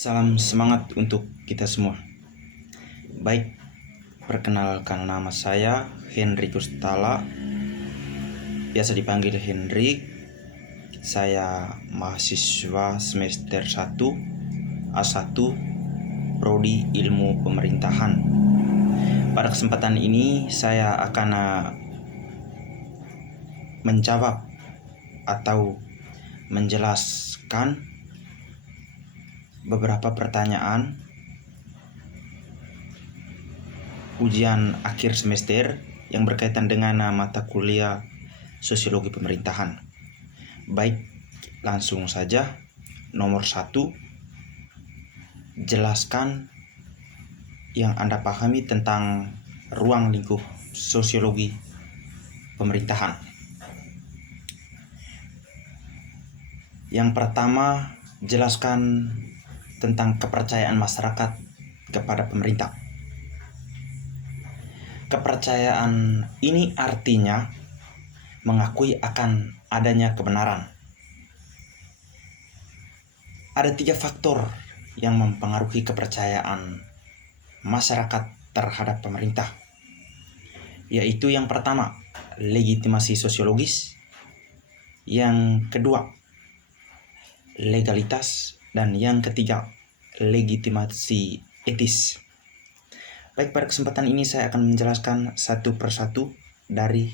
Salam semangat untuk kita semua. Baik, perkenalkan nama saya Henry Kustala, biasa dipanggil Henry. Saya mahasiswa semester 1 A1 Prodi Ilmu Pemerintahan. Pada kesempatan ini saya akan menjawab atau menjelaskan beberapa pertanyaan ujian akhir semester yang berkaitan dengan mata kuliah Sosiologi Pemerintahan. Baik, langsung saja. Nomor 1, jelaskan yang Anda pahami tentang ruang lingkup Sosiologi Pemerintahan. Yang pertama, jelaskan tentang kepercayaan masyarakat kepada pemerintah. Kepercayaan ini artinya mengakui akan adanya kebenaran. Ada 3 faktor yang mempengaruhi kepercayaan masyarakat terhadap pemerintah, yaitu yang pertama, legitimasi sosiologis, yang kedua, legalitas, dan yang ketiga, legitimasi etis. Baik, pada kesempatan ini saya akan menjelaskan satu persatu dari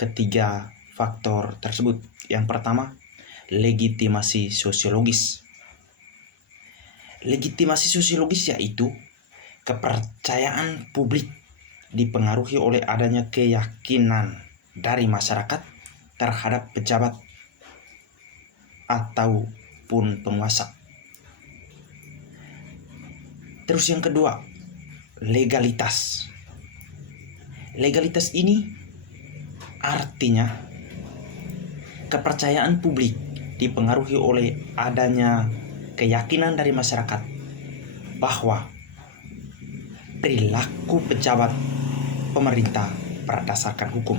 ketiga faktor tersebut. Yang pertama, legitimasi sosiologis. Legitimasi sosiologis yaitu kepercayaan publik dipengaruhi oleh adanya keyakinan dari masyarakat terhadap pejabat ataupun penguasa. Terus yang kedua, legalitas. Legalitas ini artinya kepercayaan publik dipengaruhi oleh adanya keyakinan dari masyarakat bahwa perilaku pejabat pemerintah berdasarkan hukum.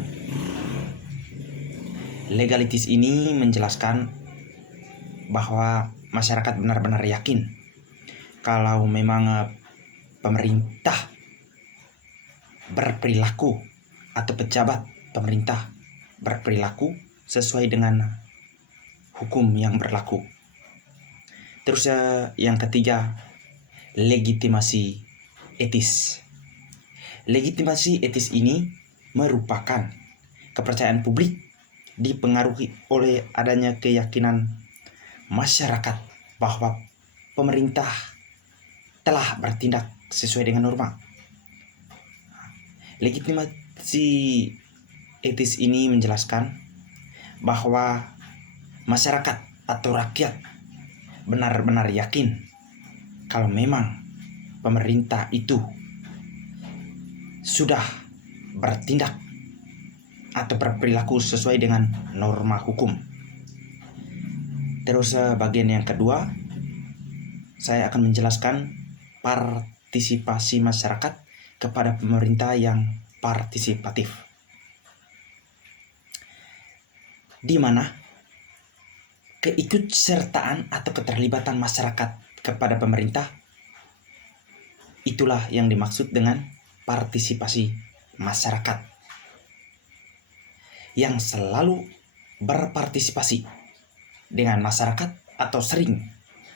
Legalitas ini menjelaskan bahwa masyarakat benar-benar yakin kalau memang pemerintah berperilaku atau pejabat pemerintah berperilaku sesuai dengan hukum yang berlaku. Terus yang ketiga, legitimasi etis. Legitimasi etis ini merupakan kepercayaan publik dipengaruhi oleh adanya keyakinan masyarakat bahwa pemerintah telah bertindak sesuai dengan norma. Legitimasi etis ini menjelaskan bahwa masyarakat atau rakyat benar-benar yakin kalau memang pemerintah itu sudah bertindak atau berperilaku sesuai dengan norma hukum. Terus bagian yang kedua, saya akan menjelaskan partisipasi masyarakat kepada pemerintah yang partisipatif, di mana keikutsertaan atau keterlibatan masyarakat kepada pemerintah itulah yang dimaksud dengan partisipasi masyarakat, yang selalu berpartisipasi dengan masyarakat atau sering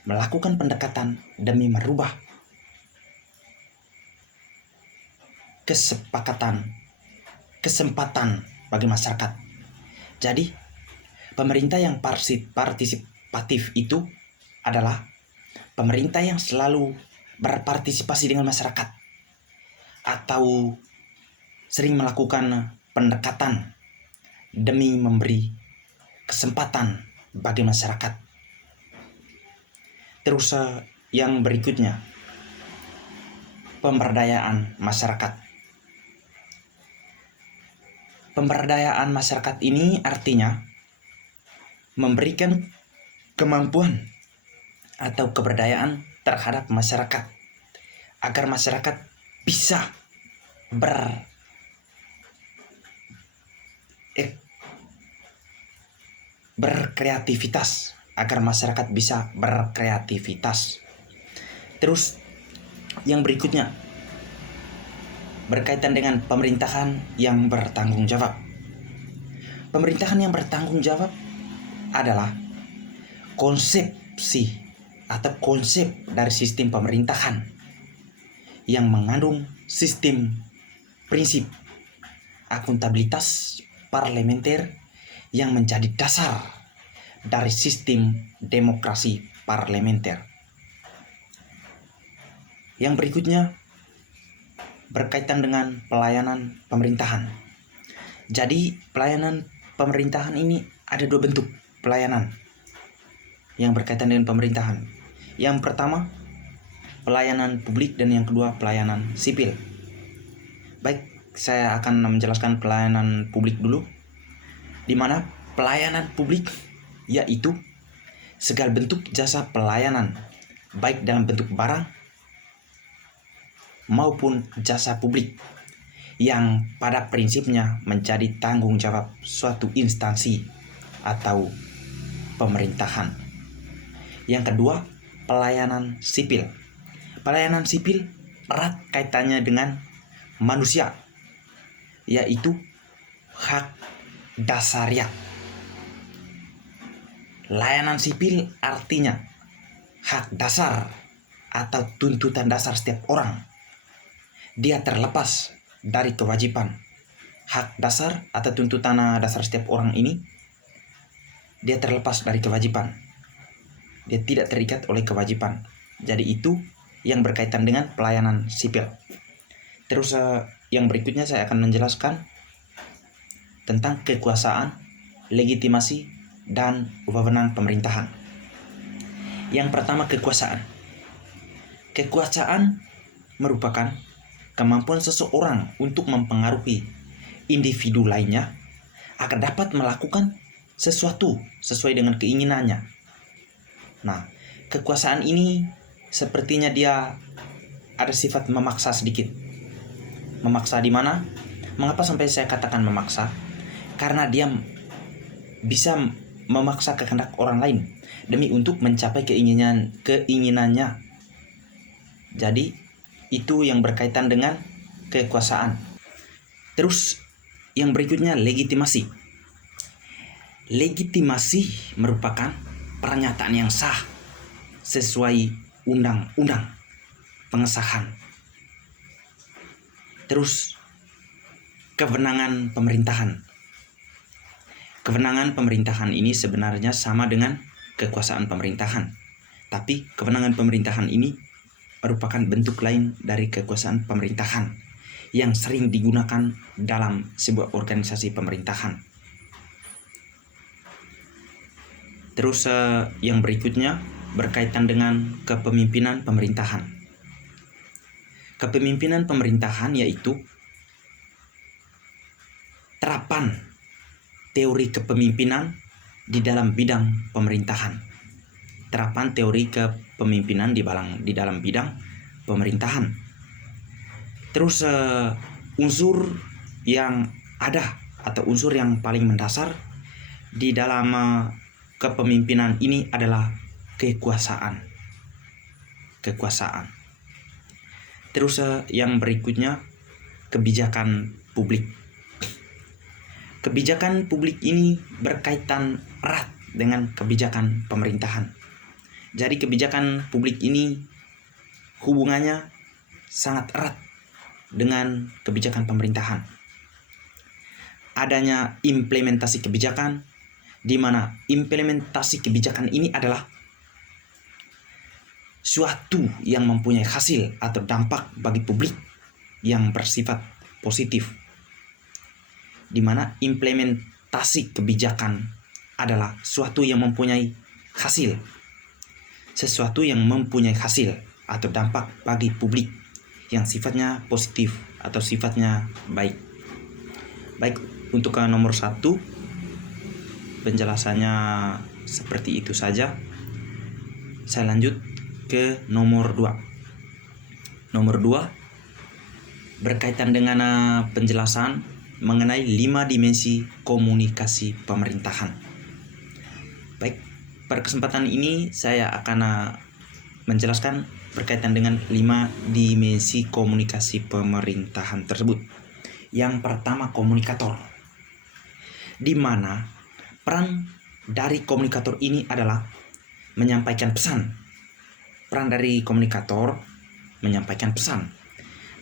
melakukan pendekatan demi merubah kesempatan bagi masyarakat. Jadi, pemerintah yang partisipatif itu adalah pemerintah yang selalu berpartisipasi dengan masyarakat atau sering melakukan pendekatan demi memberi kesempatan bagi masyarakat. Terus yang berikutnya, pemberdayaan masyarakat. Pemberdayaan masyarakat ini artinya memberikan kemampuan atau keberdayaan terhadap masyarakat agar masyarakat bisa berkreativitas, Terus yang berikutnya berkaitan dengan pemerintahan yang bertanggung jawab. Pemerintahan yang bertanggung jawab adalah konsepsi atau konsep dari sistem pemerintahan yang mengandung sistem prinsip akuntabilitas parlementer yang menjadi dasar dari sistem demokrasi parlementer. Yang berikutnya berkaitan dengan pelayanan pemerintahan. Jadi pelayanan pemerintahan ini ada dua bentuk pelayanan yang berkaitan dengan pemerintahan. Yang pertama pelayanan publik dan yang kedua pelayanan sipil. Baik, saya akan menjelaskan pelayanan publik dulu, di mana pelayanan publik yaitu segala bentuk jasa pelayanan, baik dalam bentuk barang maupun jasa publik, yang pada prinsipnya menjadi tanggung jawab suatu instansi atau pemerintahan. Yang kedua, pelayanan sipil. Pelayanan sipil erat kaitannya dengan manusia, yaitu hak dasariah. Layanan sipil artinya hak dasar atau tuntutan dasar setiap orang. Dia terlepas dari kewajiban. Hak dasar atau tuntutan dasar setiap orang ini, dia terlepas dari kewajiban. Dia tidak terikat oleh kewajiban. Jadi itu yang berkaitan dengan pelayanan sipil. Terus yang berikutnya saya akan menjelaskan tentang kekuasaan, legitimasi, dan wewenang pemerintahan. Yang pertama, kekuasaan. Kekuasaan merupakan kemampuan seseorang untuk mempengaruhi individu lainnya agar dapat melakukan sesuatu sesuai dengan keinginannya. Nah, kekuasaan ini sepertinya dia ada sifat memaksa sedikit. Memaksa di mana? Mengapa sampai saya katakan memaksa? Karena dia bisa memaksa kehendak orang lain demi untuk mencapai keinginannya. Jadi itu yang berkaitan dengan kekuasaan. Terus yang berikutnya legitimasi. Legitimasi merupakan pernyataan yang sah sesuai undang-undang pengesahan. Terus kewenangan pemerintahan. Kewenangan pemerintahan ini sebenarnya sama dengan kekuasaan pemerintahan. Tapi kewenangan pemerintahan ini merupakan bentuk lain dari kekuasaan pemerintahan yang sering digunakan dalam sebuah organisasi pemerintahan. Terus yang berikutnya berkaitan dengan kepemimpinan pemerintahan. Kepemimpinan pemerintahan yaitu terapan teori kepemimpinan di dalam bidang pemerintahan. Terapan teori kepemimpinan di dalam bidang pemerintahan. Terus unsur yang ada atau unsur yang paling mendasar di dalam kepemimpinan ini adalah kekuasaan. Kekuasaan. Terus yang berikutnya kebijakan publik. Kebijakan publik ini berkaitan erat dengan kebijakan pemerintahan. Jadi kebijakan publik ini hubungannya sangat erat dengan kebijakan pemerintahan. Adanya implementasi kebijakan, di mana implementasi kebijakan ini adalah suatu yang mempunyai hasil atau dampak bagi publik yang bersifat positif. Di mana implementasi kebijakan adalah suatu yang mempunyai hasil. Sesuatu yang mempunyai hasil atau dampak bagi publik yang sifatnya positif atau sifatnya baik. Baik, untuk nomor 1 penjelasannya seperti itu saja. Saya lanjut ke nomor 2. Nomor 2 berkaitan dengan penjelasan mengenai 5 dimensi komunikasi pemerintahan. Baik, pada kesempatan ini saya akan menjelaskan berkaitan dengan 5 dimensi komunikasi pemerintahan tersebut. Yang pertama, komunikator, di mana peran dari komunikator ini adalah menyampaikan pesan. Peran dari komunikator menyampaikan pesan.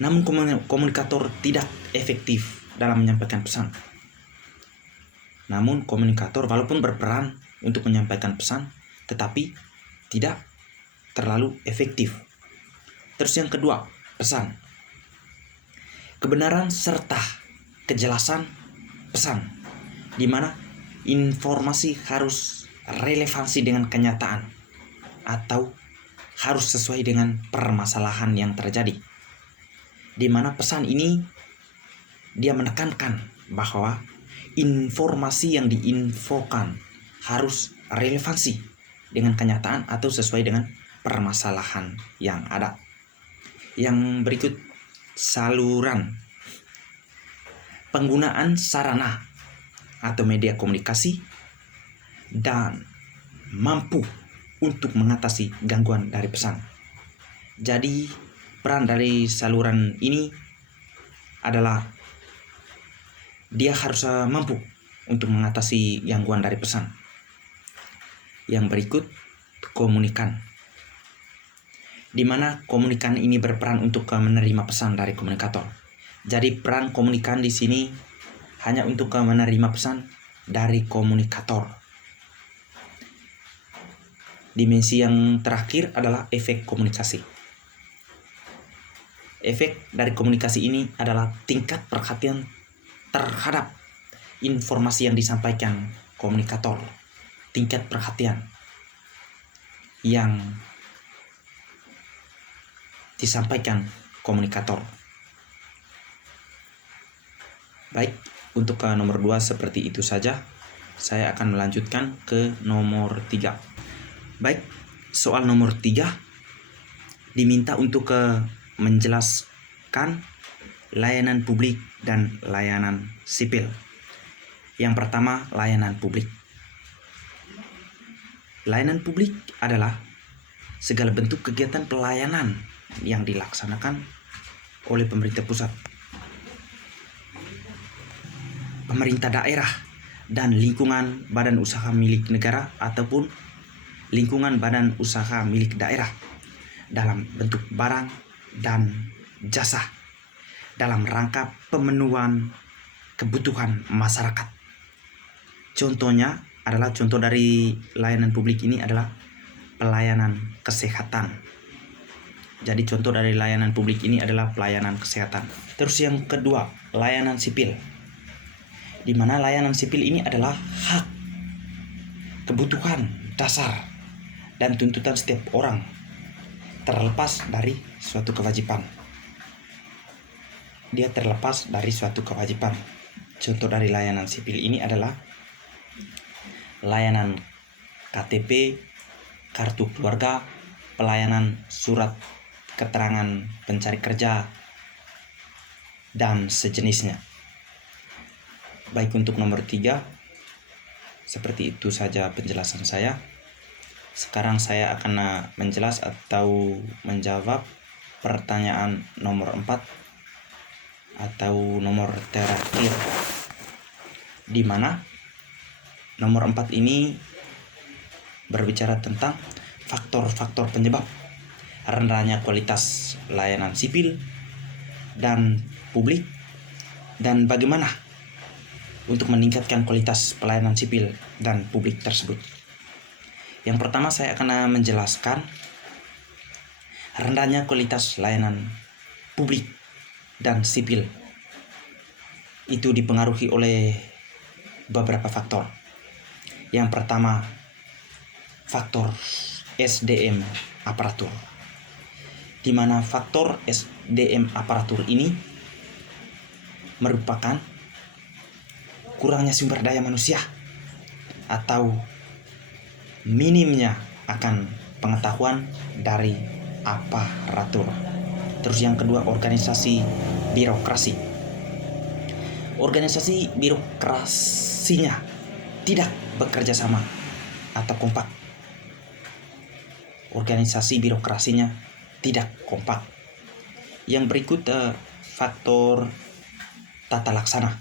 Namun komunikator tidak efektif dalam menyampaikan pesan. Namun komunikator walaupun berperan untuk menyampaikan pesan, tetapi tidak terlalu efektif. Terus yang kedua, pesan. Kebenaran serta kejelasan pesan, di mana informasi harus relevansi dengan kenyataan atau harus sesuai dengan permasalahan yang terjadi. Di mana pesan ini dia menekankan bahwa informasi yang diinfokan harus relevansi dengan kenyataan atau sesuai dengan permasalahan yang ada. Yang berikut, saluran. Penggunaan sarana atau media komunikasi dan mampu untuk mengatasi gangguan dari pesan. Jadi peran dari saluran ini adalah dia harus mampu untuk mengatasi gangguan dari pesan. Yang berikut, komunikan, di mana komunikan ini berperan untuk menerima pesan dari komunikator. Jadi peran komunikan di sini hanya untuk menerima pesan dari komunikator. Dimensi yang terakhir adalah efek komunikasi. Efek dari komunikasi ini adalah tingkat perhatian terhadap informasi yang disampaikan komunikator. Tingkat perhatian yang disampaikan komunikator. Baik, untuk nomor 2 seperti itu saja. Saya akan melanjutkan ke nomor 3. Baik, soal nomor 3 diminta untuk menjelaskan layanan publik dan layanan sipil. Yang pertama, layanan publik. Layanan publik adalah segala bentuk kegiatan pelayanan yang dilaksanakan oleh pemerintah pusat, pemerintah daerah, dan lingkungan badan usaha milik negara ataupun lingkungan badan usaha milik daerah dalam bentuk barang dan jasa dalam rangka pemenuhan kebutuhan masyarakat. Contohnya adalah contoh dari layanan publik ini adalah pelayanan kesehatan. Jadi contoh dari layanan publik ini adalah pelayanan kesehatan. Terus yang kedua, layanan sipil, di mana layanan sipil ini adalah hak, kebutuhan dasar dan tuntutan setiap orang terlepas dari suatu kewajiban. Dia terlepas dari suatu kewajiban. Contoh dari layanan sipil ini adalah layanan KTP, kartu keluarga, pelayanan surat keterangan pencari kerja, dan sejenisnya. Baik, untuk nomor 3 seperti itu saja penjelasan saya. Sekarang saya akan menjelas atau menjawab pertanyaan nomor 4 atau nomor terakhir, di mana nomor 4 ini berbicara tentang faktor-faktor penyebab rendahnya kualitas layanan sipil dan publik dan bagaimana untuk meningkatkan kualitas pelayanan sipil dan publik tersebut. Yang pertama, saya akan menjelaskan rendahnya kualitas layanan publik dan sipil. Itu dipengaruhi oleh beberapa faktor. Yang pertama, faktor SDM aparatur, di mana faktor SDM aparatur ini merupakan kurangnya sumber daya manusia atau minimnya akan pengetahuan dari aparatur. Terus yang kedua, organisasi birokrasi. Organisasi birokrasinya tidak bekerja sama atau kompak. organisasi birokrasinya tidak kompak. Yang berikut faktor tata laksana.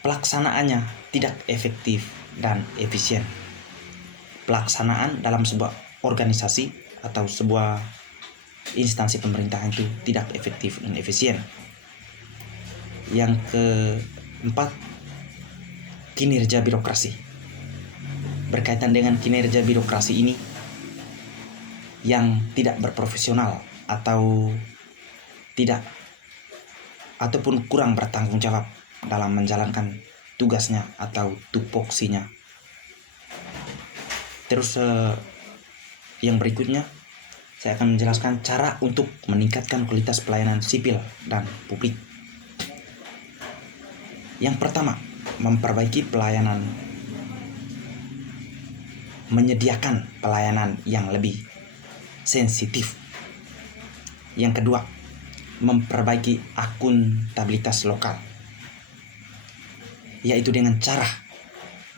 Pelaksanaannya tidak efektif dan efisien. Pelaksanaan dalam sebuah organisasi atau sebuah instansi pemerintahan itu tidak efektif dan efisien. Yang keempat, kinerja birokrasi. Berkaitan dengan kinerja birokrasi ini yang tidak berprofesional ataupun kurang bertanggung jawab dalam menjalankan tugasnya atau tupoksinya. Terus yang berikutnya saya akan menjelaskan cara untuk meningkatkan kualitas pelayanan sipil dan publik. Yang pertama, memperbaiki pelayanan, menyediakan pelayanan yang lebih sensitif. Yang kedua, memperbaiki akuntabilitas lokal, yaitu dengan cara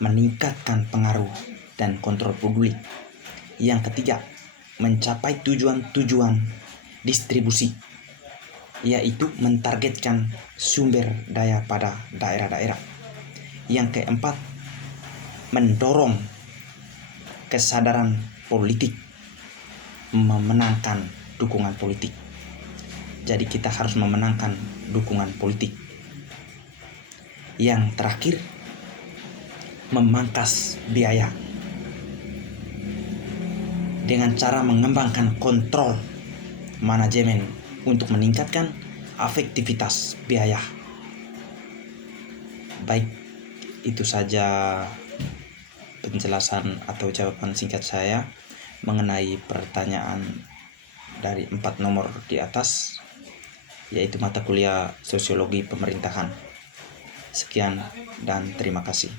meningkatkan pengaruh dan kontrol publik. Yang ketiga, mencapai tujuan distribusi, yaitu mentargetkan sumber daya pada daerah-daerah. Yang keempat, mendorong kesadaran politik, memenangkan dukungan politik. Jadi kita harus memenangkan dukungan politik. Yang terakhir, memangkas biaya dengan cara mengembangkan kontrol manajemen untuk meningkatkan efektivitas biaya. Baik, itu saja penjelasan atau jawaban singkat saya mengenai pertanyaan dari 4 nomor di atas, yaitu mata kuliah Sosiologi Pemerintahan. Sekian dan terima kasih.